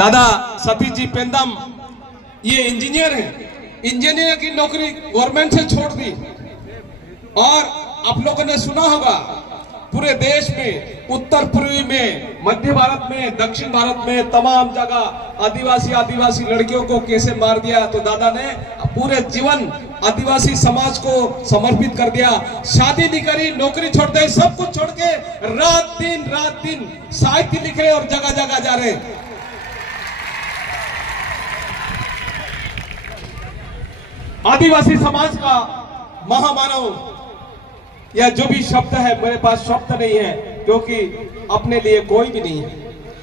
दादा सतीश जी पेंदम ये इंजीनियर हैं, इंजीनियर की नौकरी गवर्नमेंट से छोड़ दी। और आप लोगों ने सुना होगा पूरे देश में, उत्तर पूर्वी में, मध्य भारत में, दक्षिण भारत में तमाम जगह आदिवासी लड़कियों को कैसे मार दिया। तो दादा ने पूरे जीवन आदिवासी समाज को समर्पित कर दिया। शादी नहीं करी, नौकरी छोड़ दे, सब कुछ छोड़ के रात दिन साहित्य लिख रहे और जगह जगह जा रहे। आदिवासी समाज का महामानव या जो भी शब्द है, मेरे पास शब्द नहीं है क्योंकि अपने लिए कोई भी नहीं है।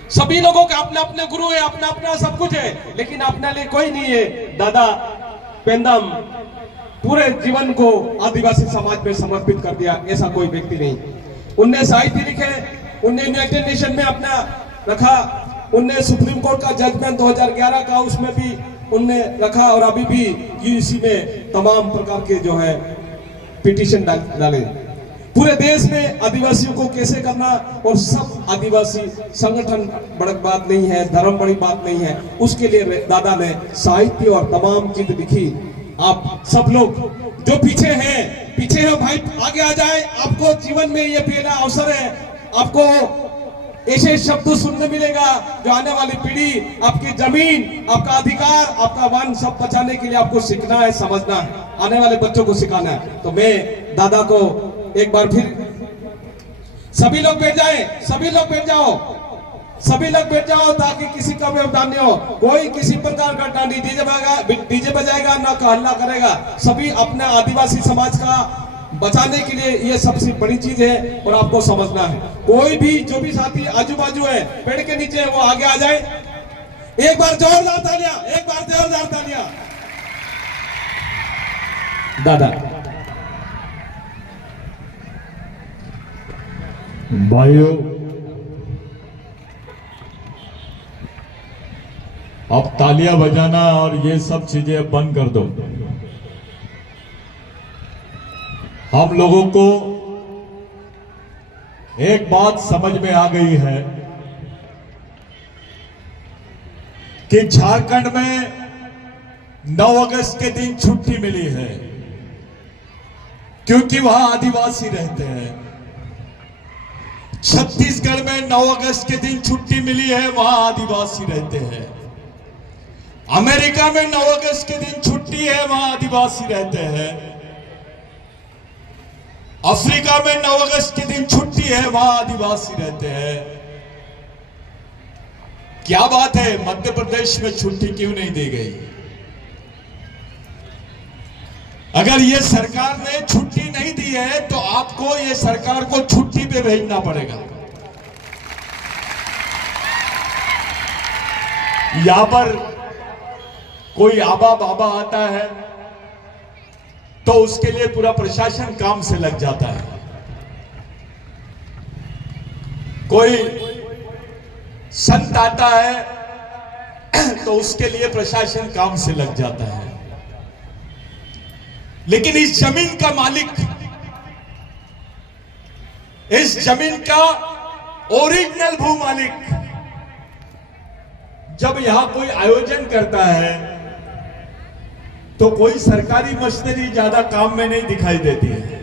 सभी लोगों के अपने अपने गुरु है, अपना अपना सब कुछ है, लेकिन अपने लिए कोई नहीं है। दादा पेंदम पूरे जीवन को आदिवासी समाज में समर्पित कर दिया, ऐसा कोई व्यक्ति नहीं। उनने साहित्य लिखे, उनने यूनाइटेड नेशन में अपना रखा, उनने सुप्रीम कोर्ट का जजमेंट 2011 का उसमें भी उनने रखा, और अभी भी यूजीसी में तमाम प्रकार के जो है पिटीशन डाले। पूरे देश में आदिवासियों को कैसे करना, और सब आदिवासी संगठन बड़ी बात नहीं है, धर्म बड़ी बात नहीं है, उसके लिए दादा ने साहित्य और तमाम चीज लिखी। आप सब लोग जो पीछे हैं भाई आगे आ जाए। आपको जीवन में ये पहला अवसर है, आपको ऐसे शब्द सुनने मिलेगा जो आने वाली पीढ़ी, आपकी जमीन, आपका अधिकार, आपका वन सब बचाने के लिए आपको सीखना है, समझना है, आने वाले बच्चों को सिखाना है। तो मैं दादा को एक बार फिर, सभी लोग बैठ जाए, सभी लोग बैठ जाओ ताकि किसी का व्यवधान नहीं हो। कोई किसी प्रकार का डीजे बजाएगा ना हल्ला करेगा। सभी अपने आदिवासी समाज का बचाने के लिए ये सबसे बड़ी चीज है और आपको समझना है। कोई भी जो भी साथी आजू बाजू है, पेड़ के नीचे, वो आगे आ जाए। एक बार जोरदार तालियां, एक बार जोरदार तालियां। दादा भाइयों, अब तालियां बजाना और ये सब चीजें बंद कर दो। हम लोगों को एक बात समझ में आ गई है कि झारखंड में 9 अगस्त के दिन छुट्टी मिली है क्योंकि वहां आदिवासी रहते हैं। छत्तीसगढ़ में 9 अगस्त के दिन छुट्टी मिली है, वहां आदिवासी रहते हैं। अमेरिका में 9 अगस्त के दिन छुट्टी है, वहां आदिवासी रहते हैं। अफ्रीका में 9 अगस्त के दिन छुट्टी है, वहां आदिवासी रहते हैं। क्या बात है, मध्य प्रदेश में छुट्टी क्यों नहीं दी गई? अगर ये सरकार ने छुट्टी नहीं दी है तो आपको ये सरकार को छुट्टी पे भेजना पड़ेगा। यहां पर कोई आबा बाबा आता है तो उसके लिए पूरा प्रशासन काम से लग जाता है। कोई संत आता है तो उसके लिए प्रशासन काम से लग जाता है। लेकिन इस जमीन का मालिक, इस जमीन का ओरिजिनल भू मालिक जब यहां कोई आयोजन करता है तो कोई सरकारी मशीनरी ज्यादा काम में नहीं दिखाई देती है।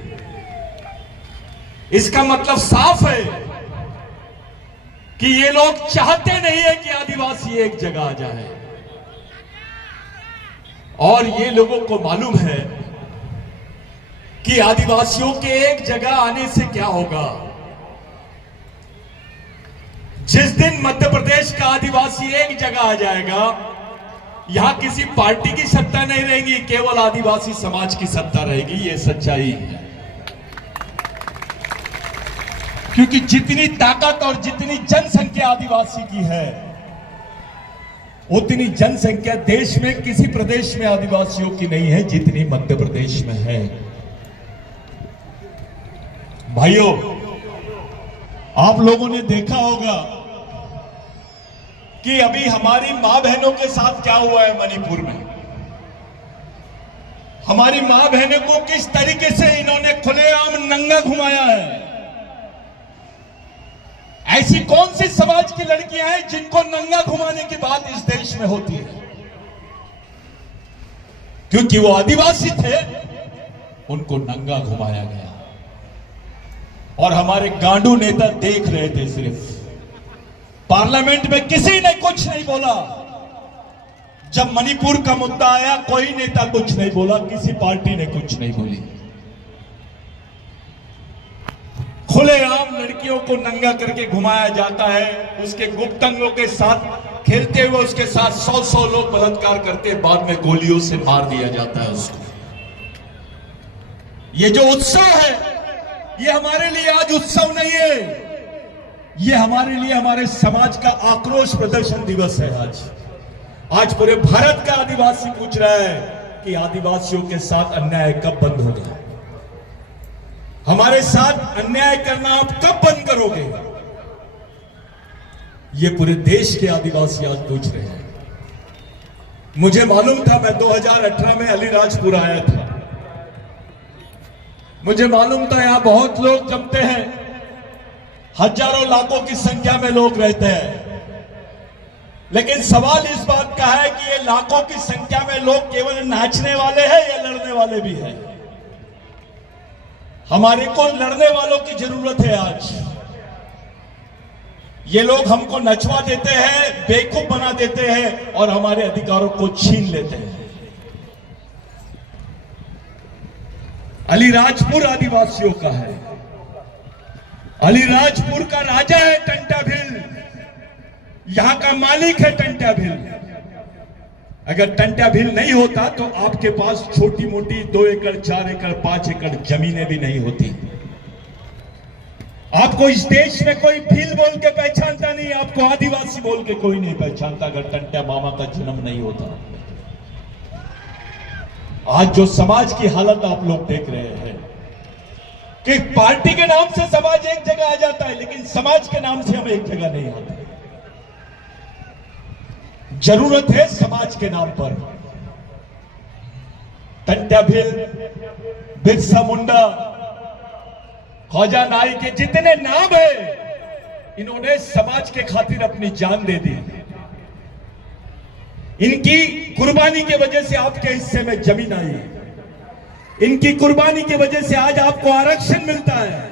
इसका मतलब साफ है कि ये लोग चाहते नहीं है कि आदिवासी एक जगह आ जाए। और ये लोगों को मालूम है कि आदिवासियों के एक जगह आने से क्या होगा। जिस दिन मध्य प्रदेश का आदिवासी एक जगह आ जाएगा, यहां किसी पार्टी की सत्ता नहीं रहेगी, केवल आदिवासी समाज की सत्ता रहेगी। यह सच्चाई है। क्योंकि जितनी ताकत और जितनी जनसंख्या आदिवासी की है, उतनी जनसंख्या देश में किसी प्रदेश में आदिवासियों की नहीं है जितनी मध्य प्रदेश में है। भाइयों, आप लोगों ने देखा होगा कि अभी हमारी मां बहनों के साथ क्या हुआ है मणिपुर में। हमारी मां बहनों को किस तरीके से इन्होंने खुलेआम नंगा घुमाया है। ऐसी ऐसी कौन सी समाज की लड़कियां हैं जिनको नंगा घुमाने की बात इस देश में होती है? क्योंकि वो आदिवासी थे, उनको नंगा घुमाया गया। और हमारे गांडू नेता देख रहे थे सिर्फ। पार्लियामेंट में किसी ने कुछ नहीं बोला। जब मणिपुर का मुद्दा आया, कोई नेता कुछ नहीं बोला, किसी पार्टी ने कुछ नहीं बोली। खुलेआम लड़कियों को नंगा करके घुमाया जाता है, उसके गुप्तांगों के साथ खेलते हुए उसके साथ 100 लोग बलात्कार करते, बाद में गोलियों से मार दिया जाता है उसको। ये जो उत्सव है, ये हमारे लिए आज उत्सव नहीं है, ये हमारे लिए हमारे समाज का आक्रोश प्रदर्शन दिवस है। आज पूरे भारत का आदिवासी पूछ रहा है कि आदिवासियों के साथ अन्याय कब बंद होगा? हमारे साथ अन्याय करना आप कब बंद करोगे? ये पूरे देश के आदिवासी आज पूछ रहे हैं। मुझे मालूम था, मैं 2018 में अलीराजपुर आया था। मुझे मालूम था यहां बहुत लोग जमते हैं, हजारों लाखों की संख्या में लोग रहते हैं। लेकिन सवाल इस बात का है कि ये लाखों की संख्या में लोग केवल नाचने वाले हैं या लड़ने वाले भी हैं? हमारे को लड़ने वालों की जरूरत है आज। ये लोग हमको नचवा देते हैं, बेवकूफ बना देते हैं और हमारे अधिकारों को छीन लेते हैं। अलीराजपुर आदिवासियों का है। अलीराजपुर का राजा है टंटा भील, यहां का मालिक है टंटा भील। अगर टंटा भील नहीं होता तो आपके पास छोटी मोटी 2 एकड़ 4 एकड़ 5 एकड़ जमीनें भी नहीं होती। आपको इस देश में कोई भील बोल के पहचानता नहीं, आपको आदिवासी बोल के कोई नहीं पहचानता अगर टंटा मामा का जन्म नहीं होता। आज जो समाज की हालत आप लोग देख रहे हैं कि पार्टी के नाम से समाज एक जगह आ जाता है, लेकिन समाज के नाम से हम एक जगह नहीं आते। जरूरत है समाज के नाम पर। टंटा भील, बिरसा मुंडा, ख्वाजा नाई के जितने नाम है, इन्होंने समाज के खातिर अपनी जान दे दी। इनकी कुर्बानी की वजह से आपके हिस्से में जमीन आई है। इनकी कुर्बानी की वजह से आज आपको आरक्षण मिलता है।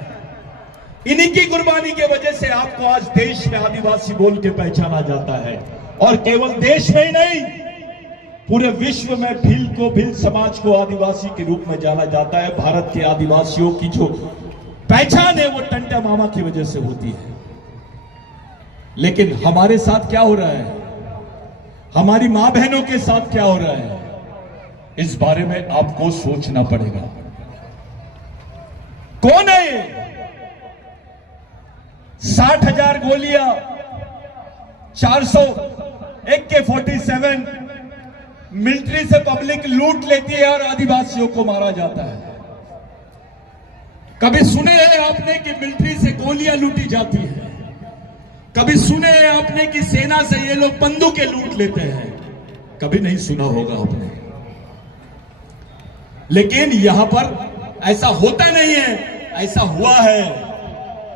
इन्हीं की कुर्बानी की वजह से आपको आज देश में आदिवासी बोल के पहचाना जाता है। और केवल देश में ही नहीं, पूरे विश्व में भील समाज को आदिवासी के रूप में जाना जाता है। भारत के आदिवासियों की जो पहचान है वो टंटा मामा की वजह से होती है। लेकिन हमारे साथ क्या हो रहा है, हमारी मां बहनों के साथ क्या हो रहा है, इस बारे में आपको सोचना पड़ेगा। कौन है ये? 60,000 गोलियां, 400 AK-47 मिलिट्री से पब्लिक लूट लेती है और आदिवासियों को मारा जाता है। कभी सुने हैं आपने कि मिलिट्री से गोलियां लूटी जाती है? कभी सुने हैं आपने कि सेना से ये लोग बंदूकें लूट लेते हैं? कभी नहीं सुना होगा आपने। लेकिन यहां पर ऐसा होता नहीं है, ऐसा हुआ है।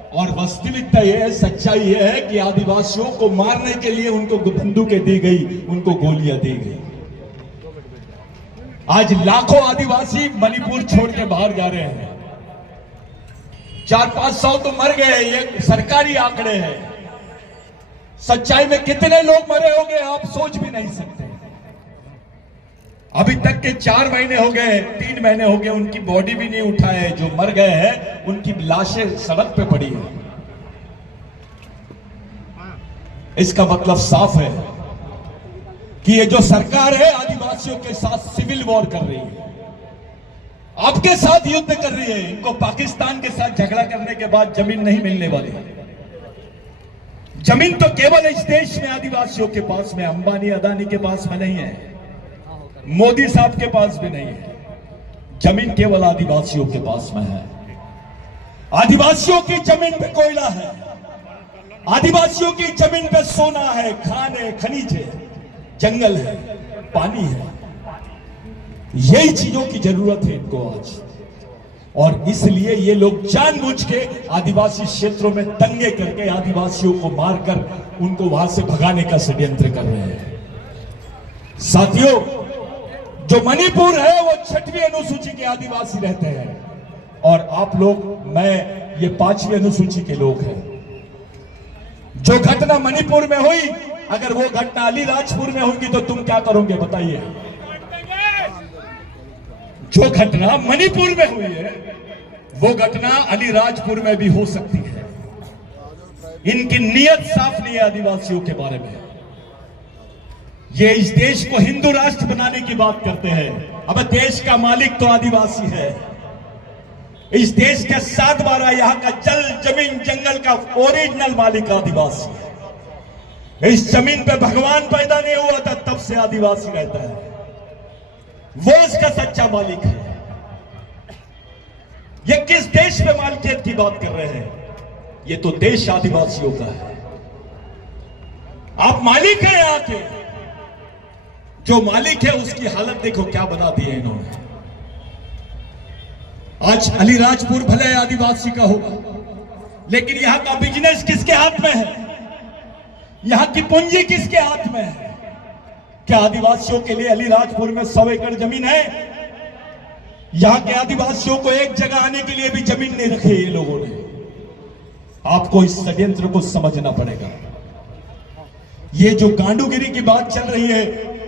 और वास्तविकता यह है, सच्चाई यह है कि आदिवासियों को मारने के लिए उनको बंदूकें दी गई, उनको गोलियां दी गई। आज लाखों आदिवासी मणिपुर छोड़ के बाहर जा रहे हैं। 400-500 तो मर गए, ये सरकारी आंकड़े हैं। सच्चाई में कितने लोग मरे होंगे आप सोच भी नहीं सकते। अभी तक के 4 महीने हो गए, 3 महीने हो गए, उनकी बॉडी भी नहीं उठाए। जो मर गए हैं उनकी लाशें सड़क पे पड़ी है। इसका मतलब साफ है कि ये जो सरकार है आदिवासियों के साथ सिविल वॉर कर रही है, आपके साथ युद्ध कर रही है। इनको पाकिस्तान के साथ झगड़ा करने के बाद जमीन नहीं मिलने वाली। जमीन तो केवल इस देश में आदिवासियों के पास में, अंबानी अदानी के पास में नहीं है, मोदी साहब के पास भी नहीं है। जमीन केवल आदिवासियों के पास में है। आदिवासियों की जमीन पे कोयला है, आदिवासियों की जमीन पे सोना है, खान है, खनिज है, जंगल है, पानी है। यही चीजों की जरूरत है इनको आज। और इसलिए ये लोग जानबूझ के आदिवासी क्षेत्रों में दंगे करके आदिवासियों को मारकर उनको वहां से भगाने का षड्यंत्र कर रहे हैं। साथियों, जो मणिपुर है वो 6वीं अनुसूची के आदिवासी रहते हैं और आप लोग, मैं, ये 5वीं अनुसूची के लोग हैं। जो घटना मणिपुर में हुई, अगर वो घटना अलीराजपुर में होगी तो तुम क्या करोगे बताइए? जो घटना मणिपुर में हुई है वो घटना अलीराजपुर में भी हो सकती है। इनकी नीयत साफ नहीं है आदिवासियों के बारे में। ये इस देश को हिंदू राष्ट्र बनाने की बात करते हैं। अब देश का मालिक तो आदिवासी है। इस देश के 7/12 यहां का जल, जमीन, जंगल का ओरिजिनल मालिक आदिवासी है। इस जमीन पे भगवान पैदा नहीं हुआ था, तब से आदिवासी रहता है। वो इसका सच्चा मालिक है। ये किस देश में मालिकियत की बात कर रहे हैं? ये तो देश आदिवासियों का है। आप मालिक हैं यहां के। जो मालिक है उसकी हालत देखो क्या बना दी है इन्होंने। आज अलीराजपुर भले आदिवासी का होगा, लेकिन यहां का बिजनेस किसके हाथ में है? यहां की पूंजी किसके हाथ में है? क्या आदिवासियों के लिए अलीराजपुर में 100 एकड़ जमीन है? यहां के आदिवासियों को एक जगह आने के लिए भी जमीन नहीं रखी ये लोगों ने। आपको इस षड्यंत्र को समझना पड़ेगा। ये जो गांडूगिरी की बात चल रही है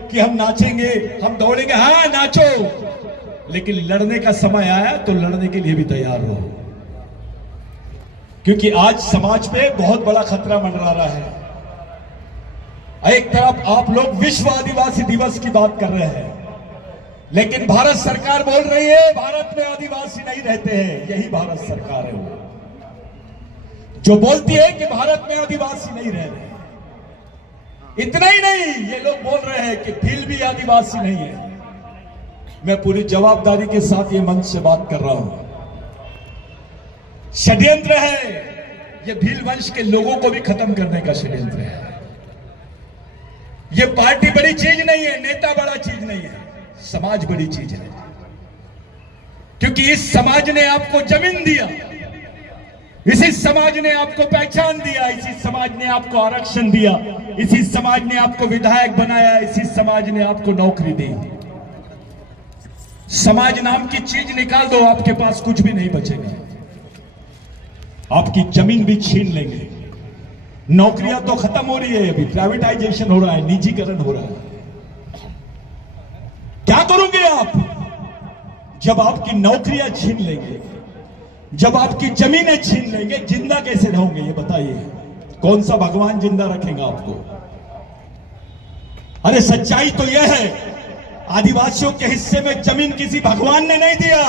कि हम नाचेंगे, हम दौड़ेंगे, हाँ नाचो, लेकिन लड़ने का समय आया तो लड़ने के लिए भी तैयार रहो, क्योंकि आज समाज पे बहुत बड़ा खतरा मंडरा रहा है। एक तरफ आप लोग विश्व आदिवासी दिवस की बात कर रहे हैं, लेकिन भारत सरकार बोल रही है भारत में आदिवासी नहीं रहते हैं। यही भारत सरकार है वो जो बोलती है कि भारत में आदिवासी नहीं रह रहे। इतना ही नहीं, ये लोग बोल रहे हैं कि भील भी आदिवासी नहीं है। मैं पूरी जवाबदारी के साथ ये मंच से बात कर रहा हूं। षड्यंत्र है, ये भील वंश के लोगों को भी खत्म करने का षड्यंत्र है। ये पार्टी बड़ी चीज नहीं है, नेता बड़ा चीज नहीं है, समाज बड़ी चीज है। क्योंकि इस समाज ने आपको जमीन दिया, इसी समाज ने आपको पहचान दिया, इसी समाज ने आपको आरक्षण दिया, इसी समाज ने आपको विधायक बनाया, इसी समाज ने आपको नौकरी दी। समाज नाम की चीज निकाल दो, आपके पास कुछ भी नहीं बचेगा। आपकी जमीन भी छीन लेंगे। नौकरियां तो खत्म हो रही है, अभी प्राइवेटाइजेशन हो रहा है, निजीकरण हो रहा है। क्या करोगे आप जब आपकी नौकरियां छीन लेंगे, जब आपकी जमीनें छीन लेंगे? जिंदा कैसे रहोगे ये बताइए? कौन सा भगवान जिंदा रखेगा आपको? अरे सच्चाई तो यह है, आदिवासियों के हिस्से में जमीन किसी भगवान ने नहीं दिया,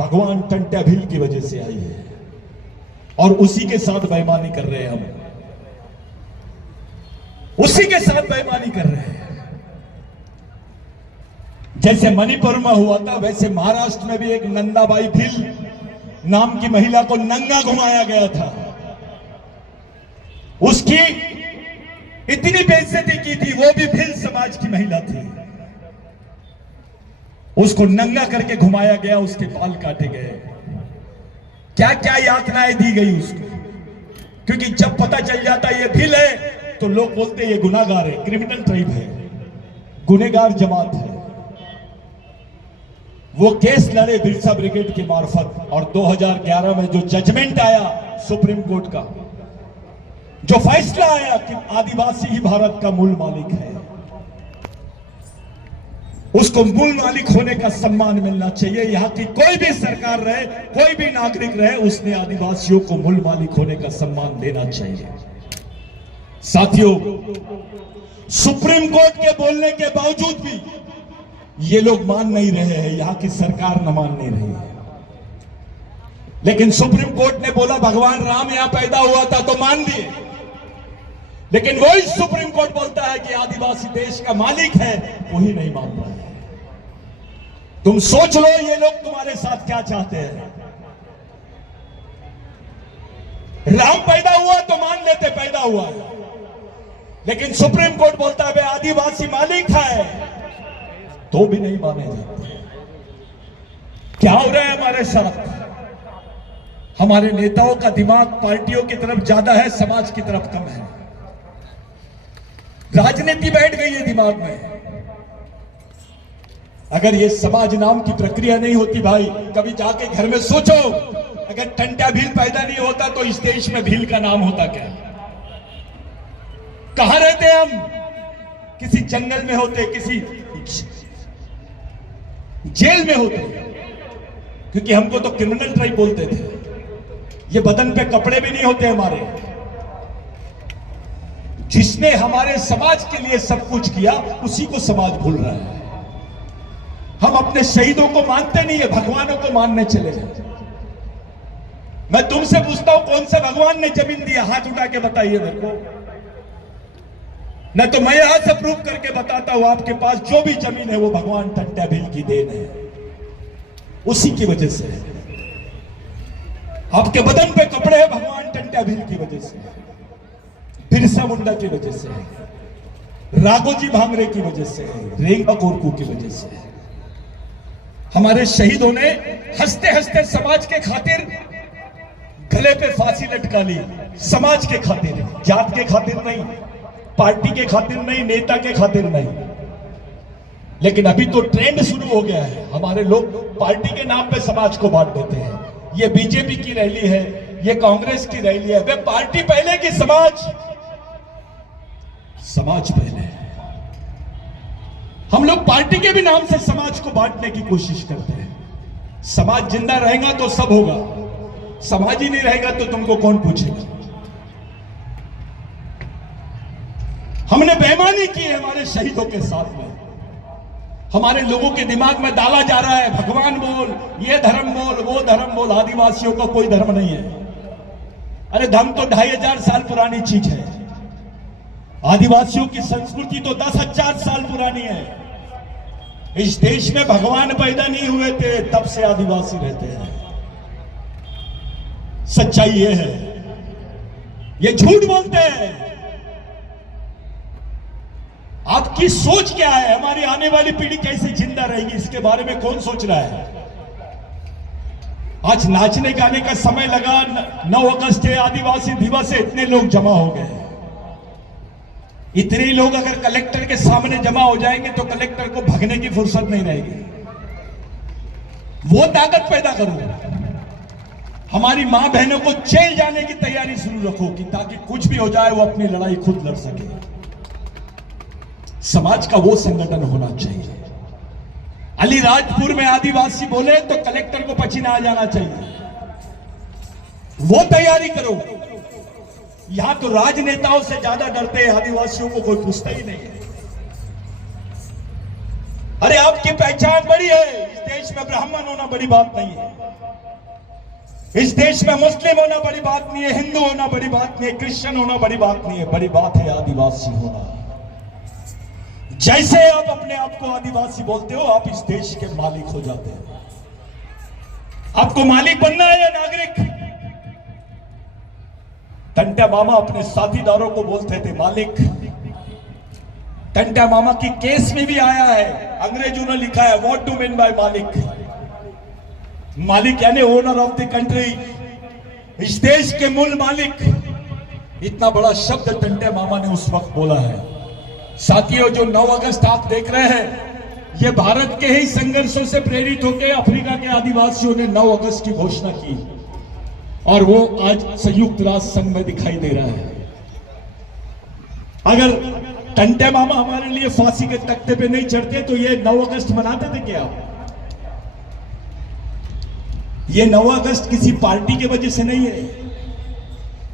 भगवान टंट्या भील की वजह से आई है और उसी के साथ बेईमानी कर रहे हैं हम, उसी के साथ बेईमानी कर रहे हैं। जैसे मणिपुर में हुआ था, वैसे महाराष्ट्र में भी एक नंदाबाई भील नाम की महिला को नंगा घुमाया गया था। उसकी इतनी बेइज्जती की थी, वो भी भील समाज की महिला थी। उसको नंगा करके घुमाया गया, उसके बाल काटे गए, क्या क्या यातनाएं दी गई उसको। क्योंकि जब पता चल जाता ये भील है तो लोग बोलते ये गुनाहगार है, क्रिमिनल ट्राइब है, गुनहगार जमात है। वो केस लड़े बिरसा ब्रिगेड के मार्फत, और 2011 में जो जजमेंट आया सुप्रीम कोर्ट का, जो फैसला आया कि आदिवासी ही भारत का मूल मालिक है, उसको मूल मालिक होने का सम्मान मिलना चाहिए। यहां की कोई भी सरकार रहे, कोई भी नागरिक रहे, उसने आदिवासियों को मूल मालिक होने का सम्मान देना चाहिए। साथियों, सुप्रीम कोर्ट के बोलने के बावजूद भी ये लोग मान नहीं रहे हैं, यहां की सरकार न मान नहीं रही है। लेकिन सुप्रीम कोर्ट ने बोला भगवान राम यहां पैदा हुआ था तो मान दिए, लेकिन वही सुप्रीम कोर्ट बोलता है कि आदिवासी देश का मालिक है, वही नहीं मान रहा है। तुम सोच लो ये लोग तुम्हारे साथ क्या चाहते हैं। राम पैदा हुआ तो मान लेते पैदा हुआ है, लेकिन सुप्रीम कोर्ट बोलता है आदिवासी मालिक है, तो भी नहीं माने जाते। क्या हो रहा है हमारे साथ? हमारे नेताओं का दिमाग पार्टियों की तरफ ज्यादा है, समाज की तरफ कम है। राजनीति बैठ गई है दिमाग में। अगर ये समाज नाम की प्रक्रिया नहीं होती भाई, कभी जाके घर में सोचो, अगर टंटा भील पैदा नहीं होता तो इस देश में भील का नाम होता क्या? कहां रहते हम? किसी जंगल में होते, किसी जेल में होते, क्योंकि हमको तो क्रिमिनल ट्राइब बोलते थे। ये बदन पे कपड़े भी नहीं होते हमारे। जिसने हमारे समाज के लिए सब कुछ किया उसी को समाज भूल रहा है। हम अपने शहीदों को मानते नहीं है, भगवानों को मानने चले जाते। मैं तुमसे पूछता हूं, कौन से भगवान ने जमीन दिया? हाथ उठा के बताइए मेरे को। न तो मैं यहां से प्रूव करके बताता हूं, आपके पास जो भी जमीन है वो भगवान टंटा भील की देन है, उसी की वजह से है। आपके बदन पे कपड़े हैं भगवान टंटा भील की वजह से, बिरसा मुंडा की वजह से, राघोजी भांगरे की वजह से, रेंगा कोरकू की वजह से। हमारे शहीदों ने हंसते हंसते समाज के खातिर गले पे फांसी लटका ली। समाज के खातिर, जात के खातिर नहीं, पार्टी के खातिर नहीं, नेता के खातिर नहीं। लेकिन अभी तो ट्रेंड शुरू हो गया है, हमारे लोग पार्टी के नाम पे समाज को बांट देते हैं। ये बीजेपी की रैली है, ये कांग्रेस की रैली है। वे पार्टी पहले की समाज पहले। हम लोग पार्टी के भी नाम से समाज को बांटने की कोशिश करते हैं। समाज जिंदा रहेगा तो सब होगा, समाज ही नहीं रहेगा तो तुमको कौन पूछेगा? हमने बेईमानी की है हमारे शहीदों के साथ में। हमारे लोगों के दिमाग में डाला जा रहा है, भगवान बोल, ये धर्म बोल, वो धर्म बोल। आदिवासियों का कोई धर्म नहीं है। अरे धर्म तो 2500 साल पुरानी चीज है। आदिवासियों की संस्कृति तो 10,000 साल पुरानी है। इस देश में भगवान पैदा नहीं हुए थे तब से आदिवासी रहते हैं। सच्चाई ये है, ये झूठ बोलते हैं। आपकी सोच क्या है? हमारी आने वाली पीढ़ी कैसे जिंदा रहेगी, इसके बारे में कौन सोच रहा है? आज नाचने गाने का समय लगा, 9 अगस्त है, आदिवासी दिवस है, इतने लोग जमा हो गए। इतने लोग अगर कलेक्टर के सामने जमा हो जाएंगे तो कलेक्टर को भगने की फुर्सत नहीं रहेगी। वो ताकत पैदा करो। हमारी मां बहनों को जेल जाने की तैयारी शुरू रखो कि ताकि कुछ भी हो जाए वो अपनी लड़ाई खुद लड़ सके। समाज का वो संगठन होना चाहिए। अलीराजपुर में आदिवासी बोले तो कलेक्टर को पसीना आ जाना चाहिए। वो तैयारी करो। यहां तो राजनेताओं से ज्यादा डरते हैं, आदिवासियों को कोई पूछता ही नहीं है। अरे आपकी पहचान बड़ी है। इस देश में ब्राह्मण होना बड़ी बात नहीं है। इस देश में मुस्लिम होना बड़ी बात नहीं है, हिंदू होना बड़ी बात नहीं है, क्रिश्चियन होना बड़ी बात नहीं है। बड़ी बात है आदिवासी होना। जैसे आप अपने आप को आदिवासी बोलते हो, आप इस देश के मालिक हो जाते हैं। आपको मालिक बनना है या नागरिक? टंटा मामा अपने साथीदारों को बोलते थे मालिक। टंटा मामा की केस में भी आया है, अंग्रेजों ने लिखा है व्हाट डू मीन बाय मालिक। मालिक यानी ओनर ऑफ द कंट्री, इस देश के मूल मालिक। इतना बड़ा शब्द टंटा मामा ने उस वक्त बोला है। साथियों, जो 9 अगस्त आप देख रहे हैं, ये भारत के ही संघर्षों से प्रेरित होकर अफ्रीका के आदिवासियों ने 9 अगस्त की घोषणा की और वो आज संयुक्त राष्ट्र संघ में दिखाई दे रहा है। अगर टंटे मामा हमारे लिए फांसी के तख्ते पे नहीं चढ़ते तो ये 9 अगस्त मनाते थे क्या? ये 9 अगस्त किसी पार्टी के वजह से नहीं है,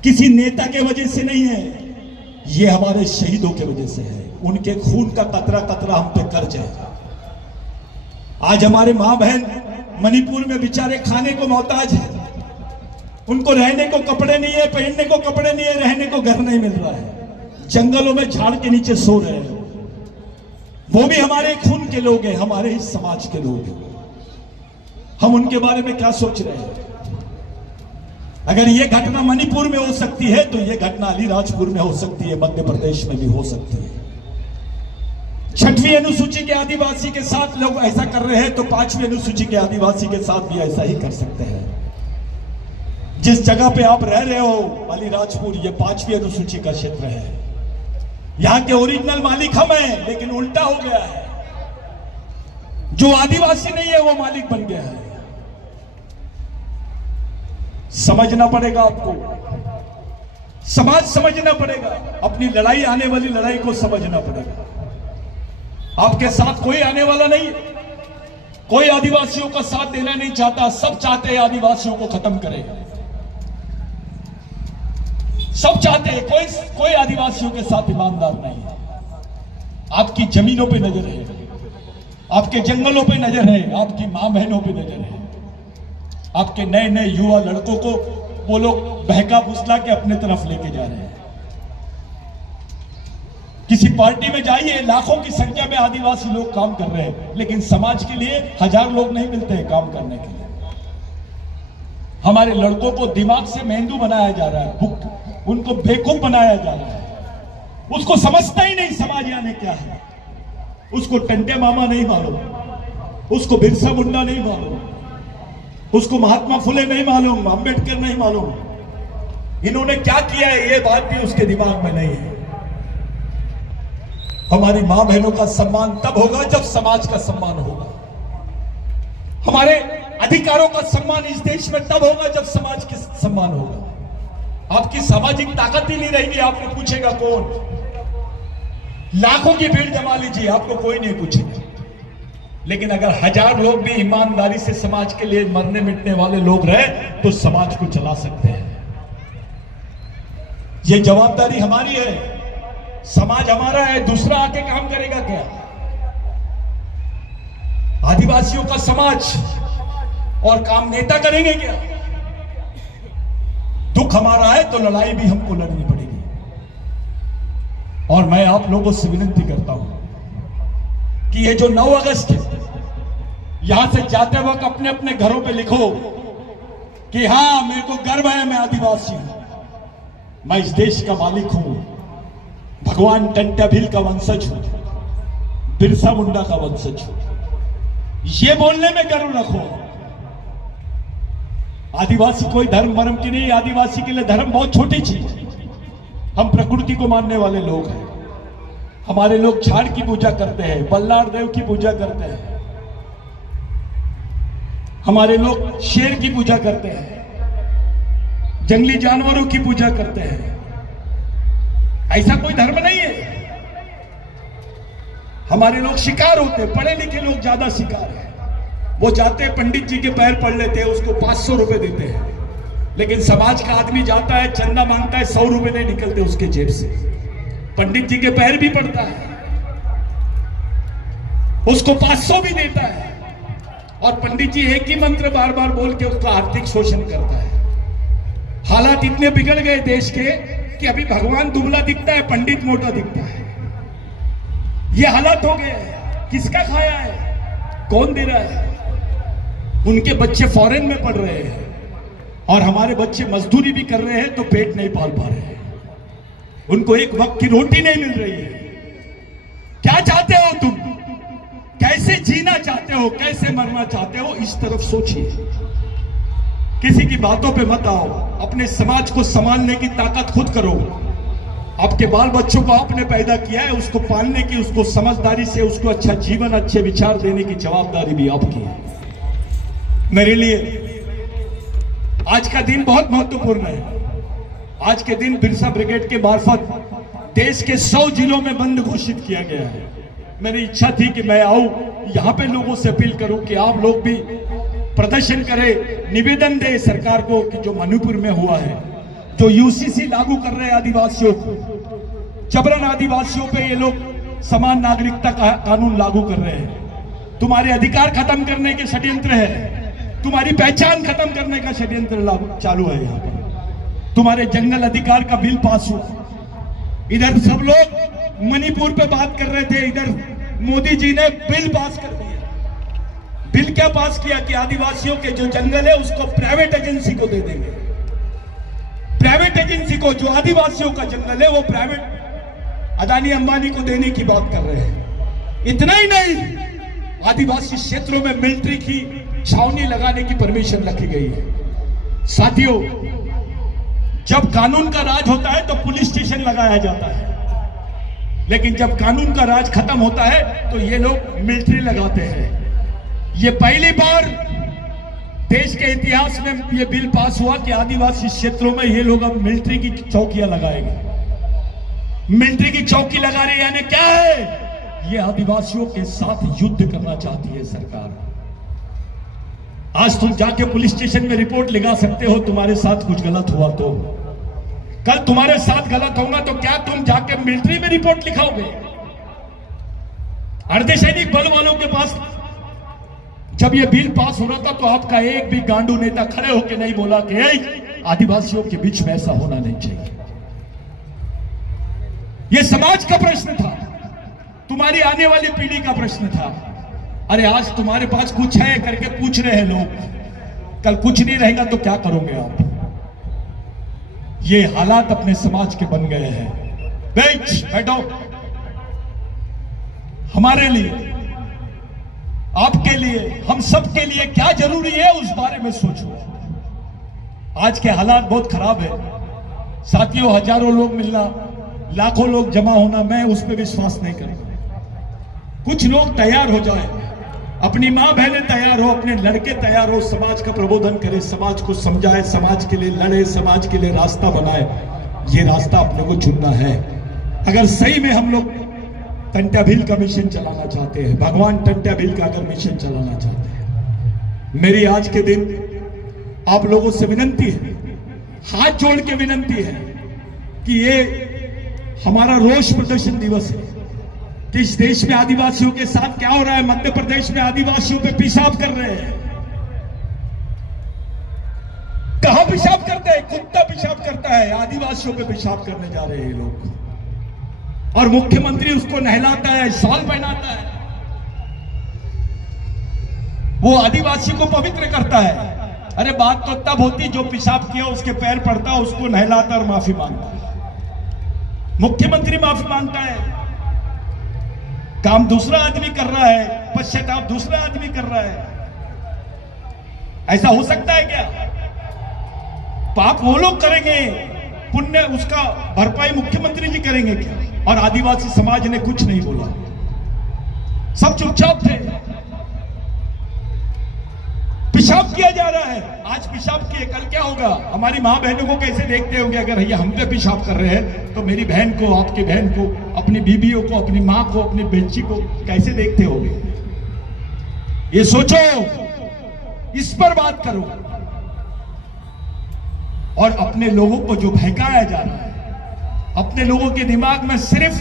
किसी नेता के वजह से नहीं है, ये हमारे शहीदों के वजह से है। उनके खून का कतरा कतरा हम पे कर्ज है। आज हमारे मां बहन मणिपुर में बेचारे खाने को मोहताज है। उनको रहने को कपड़े नहीं है, पहनने को कपड़े नहीं है, रहने को घर नहीं मिल रहा है। जंगलों में झाड़ के नीचे सो रहे हैं। वो भी हमारे खून के लोग हैं, हमारे ही समाज के लोग हैं। हम उनके बारे में क्या सोच रहे हैं? अगर ये घटना मणिपुर में हो सकती है तो ये घटना अलीराजपुर में हो सकती है, मध्य प्रदेश में भी हो सकती है। छठवीं अनुसूची के आदिवासी के साथ लोग ऐसा कर रहे हैं तो पांचवी अनुसूची के आदिवासी के साथ भी ऐसा ही कर सकते हैं। जिस जगह पे आप रह रहे हो अलीराजपुर, ये पांचवी अनुसूची का क्षेत्र है। यहां के ओरिजिनल मालिक हम हैं, लेकिन उल्टा हो गया है। जो आदिवासी नहीं है वो मालिक बन गया है। समझना पड़ेगा आपको, समाज समझना पड़ेगा, अपनी लड़ाई, आने वाली लड़ाई को समझना पड़ेगा। आपके साथ कोई आने वाला नहीं है, कोई आदिवासियों का साथ देना नहीं चाहता। सब चाहते हैं आदिवासियों को खत्म करें, सब चाहते हैं। कोई आदिवासियों के साथ ईमानदार नहीं है। आपकी जमीनों पे नजर है, आपके जंगलों पे नजर है, आपकी मां बहनों पे नजर है। आपके नए नए युवा लड़कों को वो लोग बहका फुसला के अपने तरफ लेके जा रहे हैं। किसी पार्टी में जाइए, लाखों की संख्या में आदिवासी लोग काम कर रहे हैं, लेकिन समाज के लिए 1000 लोग नहीं मिलते हैं काम करने के लिए। हमारे लड़कों को दिमाग से मेंदू बनाया जा रहा है, उनको बेवकूफ बनाया जा रहा है। उसको समझता ही नहीं समाज यानी क्या है। उसको टंटे मामा नहीं मालूम, उसको बिरसा मुंडा नहीं मालूम, उसको महात्मा फुले नहीं मालूम, अंबेडकर नहीं मालूम। इन्होंने क्या किया है ये बात भी उसके दिमाग में नहीं है। हमारी मां बहनों का सम्मान तब होगा जब समाज का सम्मान होगा। हमारे अधिकारों का सम्मान इस देश में तब होगा जब समाज का सम्मान होगा। आपकी सामाजिक ताकत ही नहीं रहेगी, आपको पूछेगा कौन? लाखों की भीड़ जमा लीजिए, आपको कोई नहीं पूछेगा। लेकिन अगर 1000 लोग भी ईमानदारी से समाज के लिए मरने मिटने वाले लोग रहे तो समाज को चला सकते हैं। यह जवाबदारी हमारी है। समाज हमारा है, दूसरा आके काम करेगा क्या? आदिवासियों का समाज और काम नेता करेंगे क्या? दुख हमारा है तो लड़ाई भी हमको लड़नी पड़ेगी। और मैं आप लोगों से विनती करता हूं कि ये जो 9 अगस्त है, यहां से जाते वक्त अपने अपने घरों पे लिखो कि हां, मेरे को गर्व है, मैं आदिवासी हूं, मैं इस देश का मालिक हूं, भगवान टंट्या भील का वंशज हूं, बिरसा मुंडा का वंशज हूं। ये बोलने में गर्व रखो। आदिवासी कोई धर्म मरम की नहीं, आदिवासी के लिए धर्म बहुत छोटी चीज है। हम प्रकृति को मानने वाले लोग हैं। हमारे लोग झाड़ की पूजा करते हैं, बल्लार देव की पूजा करते हैं, हमारे लोग शेर की पूजा करते हैं, जंगली जानवरों की पूजा करते हैं। ऐसा कोई धर्म नहीं है। हमारे लोग शिकार होते हैं, पढ़े लिखे लोग ज्यादा शिकार है। वो जाते हैं पंडित जी के पैर पड़ लेते हैं, उसको 500 रुपए देते हैं। लेकिन समाज का आदमी जाता है, चंदा मांगता है, 100 रुपए नहीं निकलते उसके जेब से। पंडित जी के पैर भी पड़ता है, उसको 500 भी देता है। और पंडित जी एक ही मंत्र बार बार बोल के उसका आर्थिक शोषण करता है। हालात इतने बिगड़ गए देश के कि अभी भगवान दुबला दिखता है, पंडित मोटा दिखता है। ये हालात हो गए। किसका खाया है? कौन दे रहा है? उनके बच्चे फॉरेन में पढ़ रहे हैं और हमारे बच्चे मजदूरी भी कर रहे हैं तो पेट नहीं पाल पा रहे हैं। उनको एक वक्त की रोटी नहीं मिल रही है। क्या चाहते हो तुम? कैसे जीना चाहते हो? कैसे मरना चाहते हो? इस तरफ सोचिए। किसी की बातों पे मत आओ। अपने समाज को संभालने की ताकत खुद करो। आपके बाल बच्चों को आपने पैदा किया है, उसको पालने की, उसको समझदारी से उसको अच्छा जीवन, अच्छे विचार देने की जवाबदारी भी आपकी है। मेरे लिए आज का दिन बहुत महत्वपूर्ण है। आज के दिन बिरसा ब्रिगेड के मार्फत देश के 100 जिलों में बंद घोषित किया गया है। मेरी इच्छा थी कि मैं आऊं, यहां पे लोगों से अपील करूं कि आप लोग भी प्रदर्शन करें, निवेदन दें सरकार को कि जो मणिपुर में हुआ है, जो यूसीसी लागू कर रहे हैं आदिवासियों को, जबरन आदिवासियों पे ये लोग समान नागरिकता का कानून लागू कर रहे हैं। तुम्हारे अधिकार खत्म करने के षड्यंत्र है, तुम्हारी पहचान खत्म करने का षड्यंत्र चालू है। यहाँ पर तुम्हारे जंगल अधिकार का बिल पास हुआ। इधर सब लोग मणिपुर पे बात कर रहे थे, इधर मोदी जी ने बिल पास कर दिया। बिल क्या पास किया कि आदिवासियों के जो जंगल है उसको प्राइवेट एजेंसी को दे देंगे। प्राइवेट एजेंसी को, जो आदिवासियों का जंगल है वो प्राइवेट अदानी अंबानी को देने की बात कर रहे हैं। इतना ही नहीं, आदिवासी क्षेत्रों में मिलिट्री की छावनी लगाने की परमिशन रखी गई है। साथियों, जब कानून का राज होता है तो पुलिस स्टेशन लगाया जाता है, लेकिन जब कानून का राज खत्म होता है तो ये लोग मिलिट्री लगाते हैं। ये पहली बार देश के इतिहास में ये बिल पास हुआ कि आदिवासी क्षेत्रों में ये लोग अब मिलिट्री की चौकियां लगाएंगे। मिलिट्री की चौकी लगा रहे यानी क्या है? ये आदिवासियों के साथ युद्ध करना चाहती है सरकार। आज तुम जाके पुलिस स्टेशन में रिपोर्ट लिखा सकते हो तुम्हारे साथ कुछ गलत हुआ तो, कल तुम्हारे साथ गलत होगा तो क्या तुम जाके मिलिट्री में रिपोर्ट लिखाओगे? अर्धसैनिक बल वालों के पास जब ये बिल पास हो रहा था तो आपका एक भी गांडू नेता खड़े होकर नहीं बोला कि आदिवासियों के बीच में ऐसा होना नहीं चाहिए। यह समाज का प्रश्न था, तुम्हारी आने वाली पीढ़ी का प्रश्न था। अरे आज तुम्हारे पास कुछ है करके पूछ रहे हैं लोग, कल कुछ नहीं रहेगा तो क्या करोगे आप? ये हालात अपने समाज के बन गए हैं। बैठो। हमारे लिए, आपके लिए, हम सब के लिए क्या जरूरी है उस बारे में सोचो। आज के हालात बहुत खराब है साथियों। हजारों लोग मिलना, लाखों लोग जमा होना, मैं उस पर विश्वास नहीं करूंगा। कुछ लोग तैयार हो जाए, अपनी मां बहनें तैयार हो, अपने लड़के तैयार हो, समाज का प्रबोधन करे, समाज को समझाए, समाज के लिए लड़े, समाज के लिए रास्ता बनाए। ये रास्ता अपने को चुनना है। अगर सही में हम लोग टंट्या भील का मिशन चलाना चाहते हैं, भगवान टंट्या भील का अगर मिशन चलाना चाहते हैं, मेरी आज के दिन आप लोगों से विनंती है, हाथ जोड़ के विनंती है कि ये हमारा रोष प्रदर्शन दिवस है कि इस देश में आदिवासियों के साथ क्या हो रहा है। मध्य प्रदेश में आदिवासियों पे पेशाब कर रहे हैं। कहां पेशाब करते हैं? कुत्ता पेशाब करता है, आदिवासियों पे पेशाब करने जा रहे हैं लोग। और मुख्यमंत्री उसको नहलाता है, शॉल पहनाता है, वो आदिवासी को पवित्र करता है। अरे बात तो तब होती जो पेशाब किया उसके पैर पड़ता, उसको नहलाता और माफी मांगता है। मुख्यमंत्री माफी मांगता है, काम दूसरा आदमी कर रहा है, पश्चाताप दूसरा आदमी कर रहा है। ऐसा हो सकता है क्या? पाप वो लोग करेंगे, पुण्य उसका भरपाई मुख्यमंत्री जी करेंगे क्या? और आदिवासी समाज ने कुछ नहीं बोला, सब चुपचाप थे। पेशाब किया जा रहा है, आज पेशाब किए, कल क्या होगा? हमारी मां बहनों को कैसे देखते होंगे अगर ये हम पे पेशाब कर रहे हैं तो मेरी बहन को, आपकी बहन को, अपनी बीबियों को, अपनी मां को, अपनी बच्ची को कैसे देखते होंगे? ये सोचो, इस पर बात करो। और अपने लोगों को जो बहकाया जा रहा है, अपने लोगों के दिमाग में सिर्फ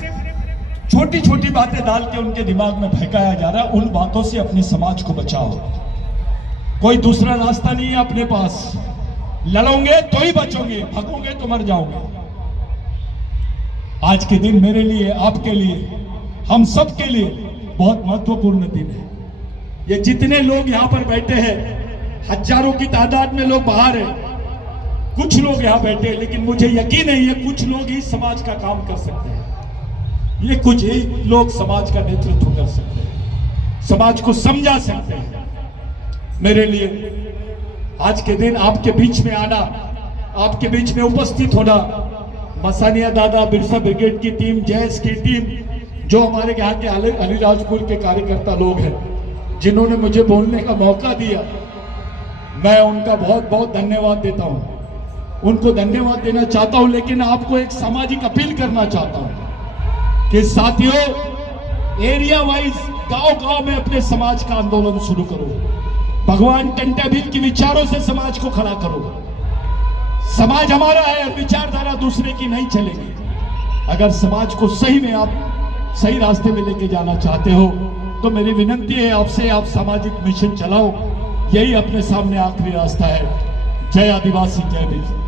छोटी छोटी बातें डाल के उनके दिमाग में बहकाया जा रहा है, उन बातों से अपने समाज को बचाओ। कोई दूसरा रास्ता नहीं है अपने पास। लड़ोगे तो ही बचोगे, भागोगे तो मर जाओगे। आज के दिन मेरे लिए, आपके लिए, हम सब के लिए बहुत महत्वपूर्ण दिन है। ये जितने लोग यहां पर बैठे हैं, हजारों की तादाद में लोग बाहर हैं, कुछ लोग यहां बैठे हैं, लेकिन मुझे यकीन है ये कुछ लोग ही समाज का काम कर सकते हैं। ये कुछ ही लोग समाज का नेतृत्व कर सकते हैं, समाज को समझा सकते हैं। मेरे लिए आज के दिन आपके बीच में आना, आपके बीच में उपस्थित होना, मसानिया दादा, बिरसा ब्रिगेड की टीम, जैस की टीम, जो हमारे यहाँ के अलीराजपुर के कार्यकर्ता लोग हैं, जिन्होंने मुझे बोलने का मौका दिया, मैं उनका बहुत बहुत धन्यवाद देता हूं। उनको धन्यवाद देना चाहता हूं, लेकिन आपको एक सामाजिक अपील करना चाहता हूं कि साथियों, एरिया वाइज गांव-गांव में अपने समाज का आंदोलन शुरू करो। भगवान टंट्या भील के विचारों से समाज को खड़ा करो। समाज हमारा है, विचारधारा दूसरे की नहीं चलेगी। अगर समाज को सही में आप सही रास्ते में लेके जाना चाहते हो तो मेरी विनंती है आपसे, आप सामाजिक मिशन चलाओ। यही अपने सामने आखिरी रास्ता है। जय आदिवासी, जय भील।